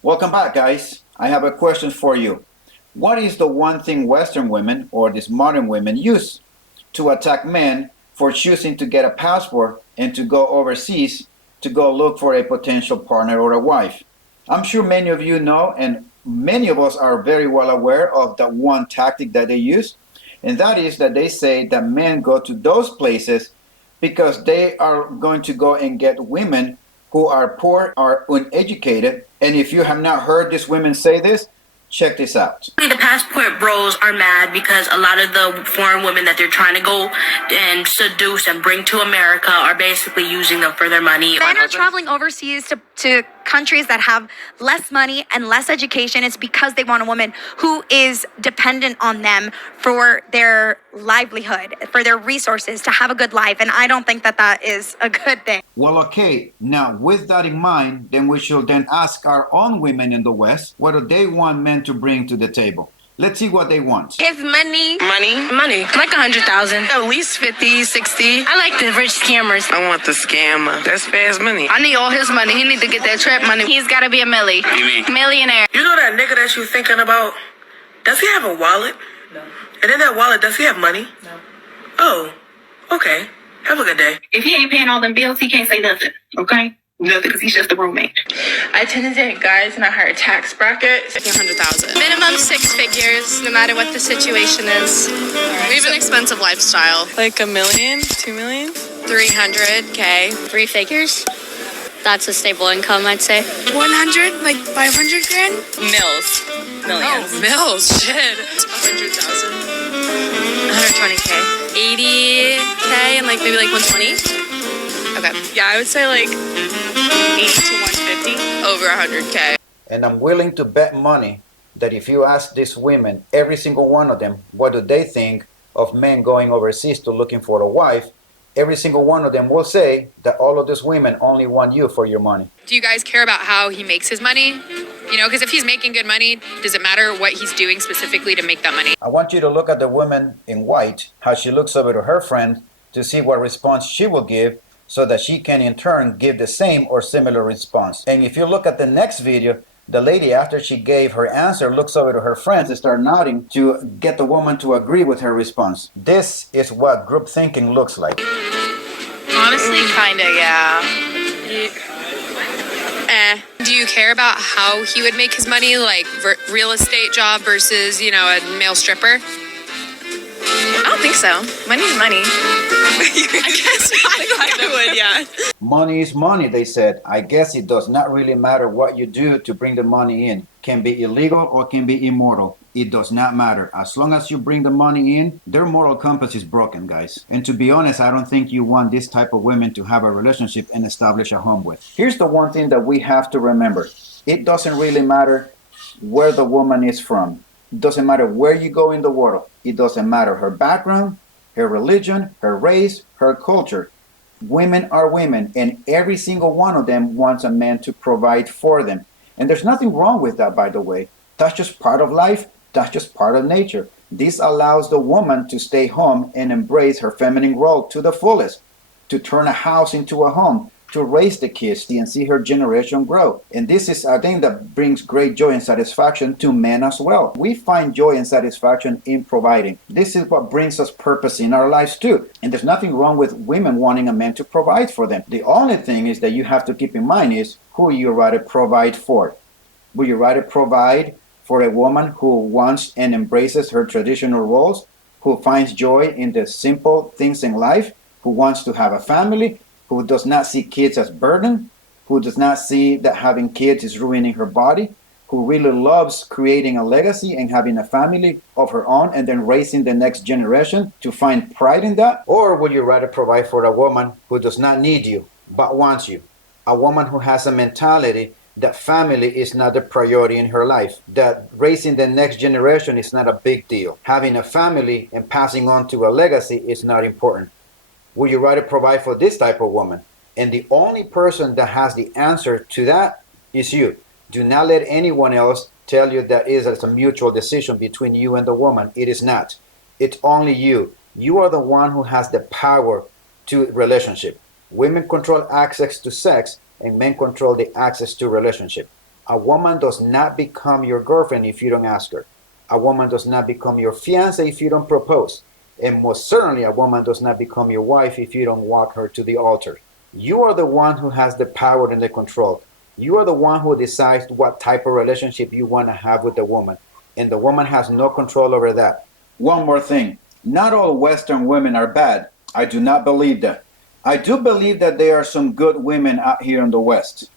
Welcome back, guys. I have a question for you. What is the one thing Western women or these modern women use to attack men for choosing to get a passport and to go overseas to go look for a potential partner or a wife? I'm sure many of you know, and many of us are very well aware of the one tactic that they use, and that is that they say that men go to those places because they are going to go and get women who are poor, are uneducated. And if you have not heard these women say this, check this out. The passport bros are mad because a lot of the foreign women that they're trying to go and seduce and bring to America are basically using them for their money. Men are traveling overseas to countries that have less money and less education. It's because they want a woman who is dependent on them for their livelihood, for their resources, to have a good life. And I don't think that that is a good thing. Well, okay. Now, with that in mind, then we should then ask our own women in the West, what do they want men to bring to the table? Let's see what they want. His money. Money. Like 100,000. At least 50, 60. I like the rich scammers. I want the scammer. That's fast money. I need all his money. He need to get that trap money. He's got to be a millie. You mean? Millionaire. You know that nigga that you thinking about? Does he have a wallet? No. And in that wallet, does he have money? No. Oh, okay. Have a good day. If he ain't paying all them bills, he can't say nothing. Okay? Nothing, because he's just a roommate. I tend to date guys in a higher tax bracket, 100,000. Minimum 6 figures, no matter what the situation is. We have an expensive lifestyle. Like $1 million, $2 million? 300K. 3 figures. That's a stable income, I'd say. 100, like 500 grand? Mills. Millions. Oh, mills, shit. 100,000. 120K. 80K and like maybe like 120? Okay. Yeah, I would say like 80 to 150. Over 100K. And I'm willing to bet money that if you ask these women, every single one of them, what do they think of men going overseas to looking for a wife, every single one of them will say that all of these women only want you for your money. Do you guys care about how he makes his money? You know, because if he's making good money, does it matter what he's doing specifically to make that money? I want you to look at the woman in white, how she looks over to her friend to see what response she will give so that she can in turn give the same or similar response. And if you look at the next video, the lady, after she gave her answer, looks over to her friends and start nodding to get the woman to agree with her response. This is what group thinking looks like. Honestly, kinda, yeah. Do you care about how he would make his money, like real estate job versus, you know, a male stripper? I don't think so. Money's money. I guess I would, yeah. Money is money, they said. I guess it does not really matter what you do to bring the money in. Can be illegal or can be immoral. It does not matter. As long as you bring the money in, their moral compass is broken, guys. And to be honest, I don't think you want this type of women to have a relationship and establish a home with. Here's the one thing that we have to remember. It doesn't really matter where the woman is from. It doesn't matter where you go in the world. It doesn't matter her background, her religion, her race, her culture. Women are women, and every single one of them wants a man to provide for them. And there's nothing wrong with that, by the way. That's just part of life. That's just part of nature. This allows the woman to stay home and embrace her feminine role to the fullest, to turn a house into a home, to raise the kids and see her generation grow. And this is a thing that brings great joy and satisfaction to men as well. We find joy and satisfaction in providing. This is what brings us purpose in our lives too. And there's nothing wrong with women wanting a man to provide for them. The only thing is that you have to keep in mind is who you rather provide for. Would you rather provide for a woman who wants and embraces her traditional roles, who finds joy in the simple things in life, who wants to have a family, who does not see kids as burden, who does not see that having kids is ruining her body, who really loves creating a legacy and having a family of her own and then raising the next generation to find pride in that? Or would you rather provide for a woman who does not need you but wants you? A woman who has a mentality that family is not a priority in her life, that raising the next generation is not a big deal. Having a family and passing on to a legacy is not important. Would you rather provide for this type of woman? And the only person that has the answer to that is you. Do not let anyone else tell you that it's a mutual decision between you and the woman. It is not. It's only you. You are the one who has the power to relationship. Women control access to sex and men control the access to relationship. A woman does not become your girlfriend if you don't ask her. A woman does not become your fiancé if you don't propose. And most certainly, a woman does not become your wife if you don't walk her to the altar. You are the one who has the power and the control. You are the one who decides what type of relationship you want to have with the woman. And the woman has no control over that. One more thing. Not all Western women are bad. I do not believe that. I do believe that there are some good women out here in the West.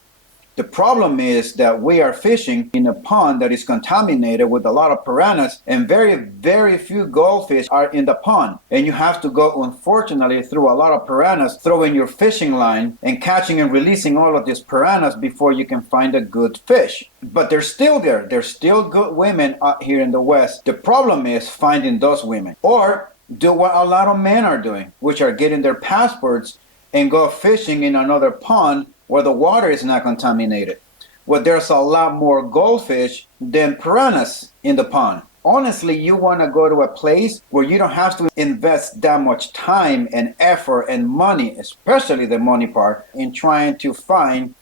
The problem is that we are fishing in a pond that is contaminated with a lot of piranhas, and very, very few goldfish are in the pond. And you have to go, unfortunately, through a lot of piranhas, throwing your fishing line and catching and releasing all of these piranhas before you can find a good fish. But they're still there. There's still good women out here in the West. The problem is finding those women. Or do what a lot of men are doing, which are getting their passports and go fishing in another pond where the water is not contaminated, where there's a lot more goldfish than piranhas in the pond. Honestly, you want to go to a place where you don't have to invest that much time and effort and money, especially the money part, in trying to find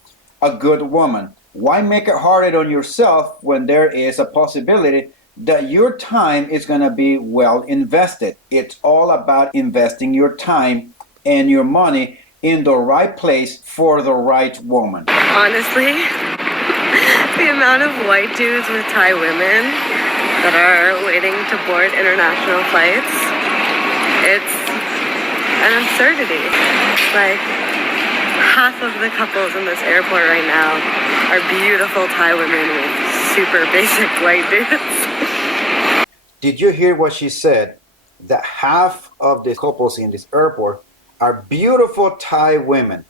a good woman. Why make it harder on yourself when there is a possibility that your time is going to be well invested? It's all about investing your time and your money in the right place for the right woman. Honestly, the amount of white dudes with Thai women that are waiting to board international flights, it's an absurdity. Like, half of the couples in this airport right now are beautiful Thai women with super basic white dudes. Did you hear what she said? That half of the couples in this airport are beautiful Thai women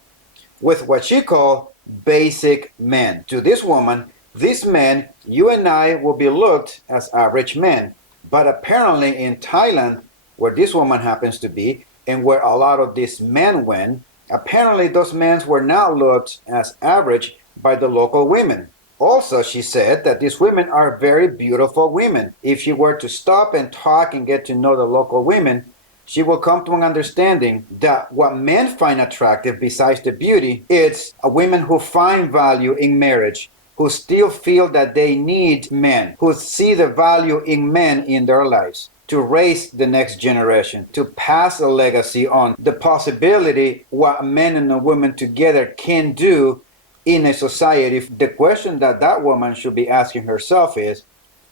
with what she called basic men. To this woman, these men, you and I, will be looked as average men. But apparently in Thailand, where this woman happens to be, and where a lot of these men went, apparently those men were not looked as average by the local women. Also, she said that these women are very beautiful women. If she were to stop and talk and get to know the local women, she will come to an understanding that what men find attractive besides the beauty, it's a women who find value in marriage, who still feel that they need men, who see the value in men in their lives to raise the next generation, to pass a legacy on, the possibility what men and a woman together can do in a society. The question that that woman should be asking herself is,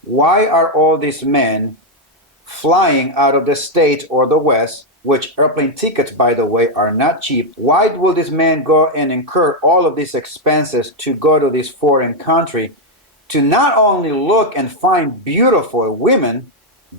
why are all these men flying out of the States or the West, which airplane tickets, by the way, are not cheap? Why will this man go and incur all of these expenses to go to this foreign country to not only look and find beautiful women,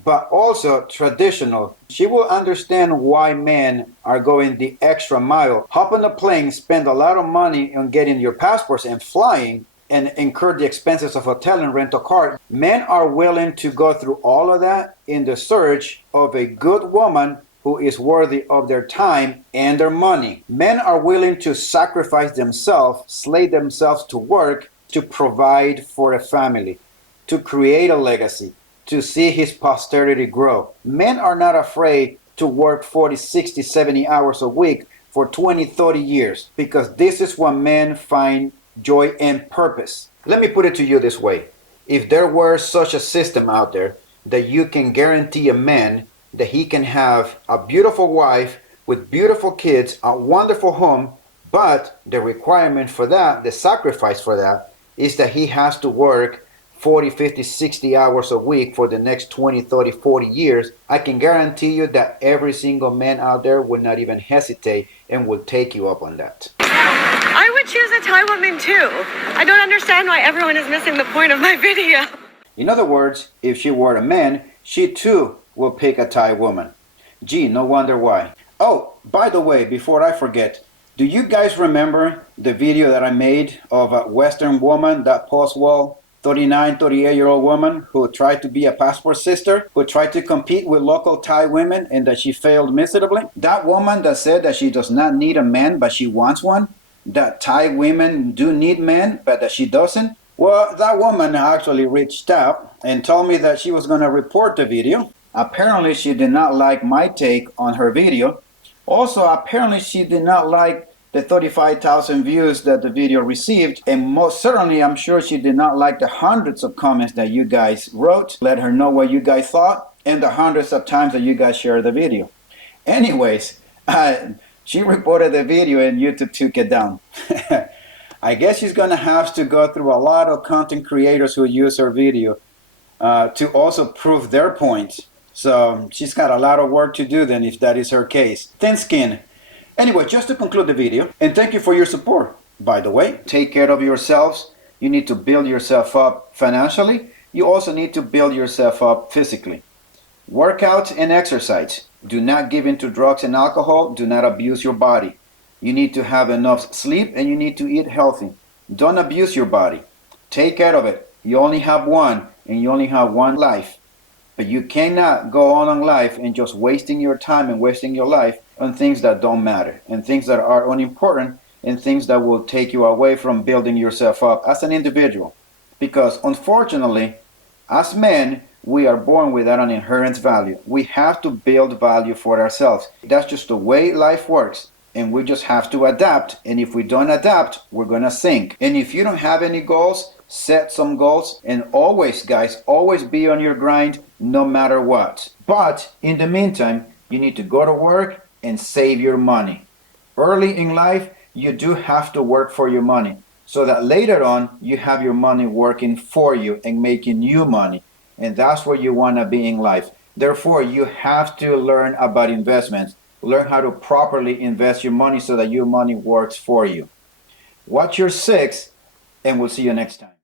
but also traditional? She will understand why men are going the extra mile. Hop on a plane, spend a lot of money on getting your passports and flying, and incur the expenses of hotel and rent a car. Men are willing to go through all of that in the search of a good woman who is worthy of their time and their money. Men are willing to sacrifice themselves, slay themselves to work, to provide for a family, to create a legacy, to see his posterity grow. Men are not afraid to work 40, 60, 70 hours a week for 20, 30 years, because this is what men find joy and purpose. Let me put it to you this way. If there were such a system out there that you can guarantee a man that he can have a beautiful wife with beautiful kids, a wonderful home, but the requirement for that, the sacrifice for that, is that he has to work 40, 50, 60 hours a week for the next 20, 30, 40 years, I can guarantee you that every single man out there would not even hesitate and will take you up on that. I would choose a Thai woman too. I don't understand why everyone is missing the point of my video. In other words, if she were a man, she too will pick a Thai woman. Gee, no wonder why. Oh, by the way, before I forget, do you guys remember the video that I made of a Western woman, that post-war 39, 38-year-old woman who tried to be a passport sister, who tried to compete with local Thai women and that she failed miserably? That woman that said that she does not need a man but she wants one, that Thai women do need men but that she doesn't? Well, that woman actually reached out and told me that she was going to report the video. Apparently she did not like my take on her video. Also, apparently she did not like the 35,000 views that the video received, and most certainly I'm sure she did not like the hundreds of comments that you guys wrote. Let her know what you guys thought and the hundreds of times that you guys shared the video. Anyways, she reported the video and YouTube took it down. I guess she's gonna have to go through a lot of content creators who use her video to also prove their point. So she's got a lot of work to do then if that is her case. Thin skin. Anyway, just to conclude the video, and thank you for your support. By the way, take care of yourselves. You need to build yourself up financially. You also need to build yourself up physically. Work out and exercise. Do not give in to drugs and alcohol. Do not abuse your body. You need to have enough sleep and you need to eat healthy. Don't abuse your body. Take care of it. You only have one and you only have one life. But you cannot go on in life and just wasting your time and wasting your life on things that don't matter and things that are unimportant and things that will take you away from building yourself up as an individual. Because unfortunately, as men, we are born without an inherent value. We have to build value for ourselves. That's just the way life works. And we just have to adapt. And if we don't adapt, we're going to sink. And if you don't have any goals, set some goals. And always, guys, always be on your grind no matter what. But in the meantime, you need to go to work and save your money. Early in life, you do have to work for your money so that later on you have your money working for you and making you money. And that's where you want to be in life. Therefore, you have to learn about investments. Learn how to properly invest your money so that your money works for you. Watch your six, and we'll see you next time.